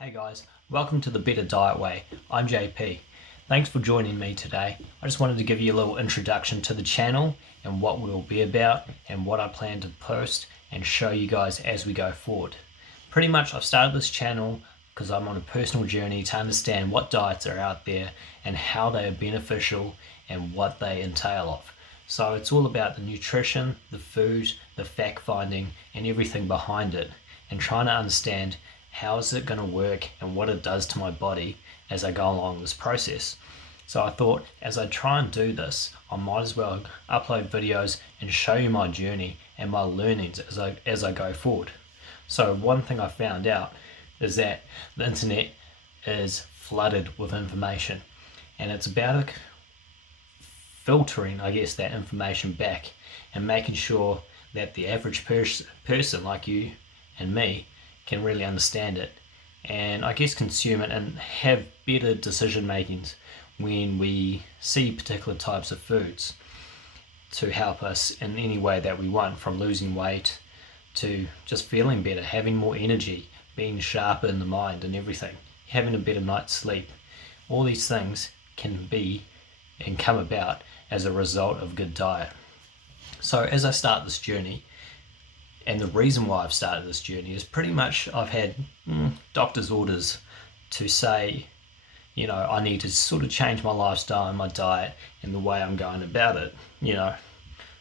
Hey guys, welcome to the Better Diet Way. I'm JP. Thanks for joining me today. I just wanted to give you a little introduction to the channel and what we'll be about and what I plan to post and show you guys as we go forward. Pretty much I've started this channel because I'm on a personal journey to understand what diets are out there and how they are beneficial and what they entail of. So it's all about the nutrition, the food, the fact finding and everything behind it, and trying to understand how is it going to work and what it does to my body as I go along this process. So I thought as I try and do this, I might as well upload videos and show you my journey and my learnings as I go forward. So one thing I found out is that the internet is flooded with information, and it's about filtering, I guess, that information back and making sure that the average person like you and me can really understand it and I guess consume it and have better decision makings when we see particular types of foods to help us in any way that we want, from losing weight to just feeling better, having more energy, being sharper in the mind and everything, having a better night's sleep. All these things can be and come about as a result of good diet. So as I start this journey, and the reason why I've started this journey is pretty much I've had doctor's orders to say, I need to sort of change my lifestyle and my diet and the way I'm going about it,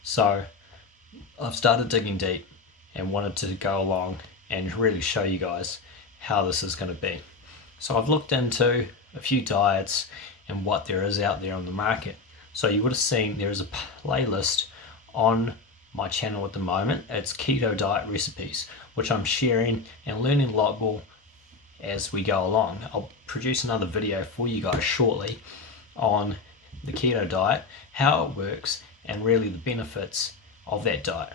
So I've started digging deep and wanted to go along and really show you guys how this is going to be. So I've looked into a few diets and what there is out there on the market. So you would have seen there is a playlist on my channel at the moment. It's keto diet recipes, which I'm sharing and learning a lot more as we go along. I'll produce another video for you guys shortly on the keto diet, how it works, and really the benefits of that diet.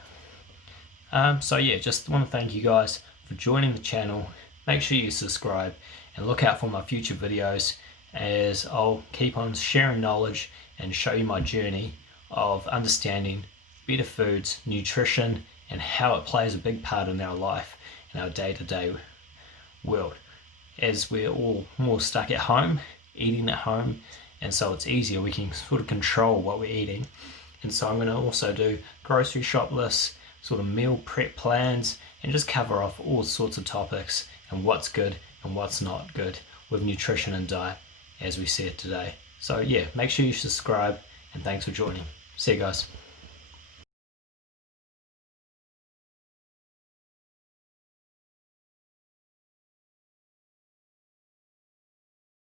So yeah, just want to thank you guys for joining the channel. Make sure you subscribe and look out for my future videos, as I'll keep on sharing knowledge and show you my journey of understanding better foods, nutrition, and how it plays a big part in our life and our day-to-day world, as we're all more stuck at home, eating at home, and so it's easier, we can sort of control what we're eating. And so I'm going to also do grocery shop lists, sort of meal prep plans, and just cover off all sorts of topics and what's good and what's not good with nutrition and diet, as we said today. So yeah, make sure you subscribe, and thanks for joining. See you guys.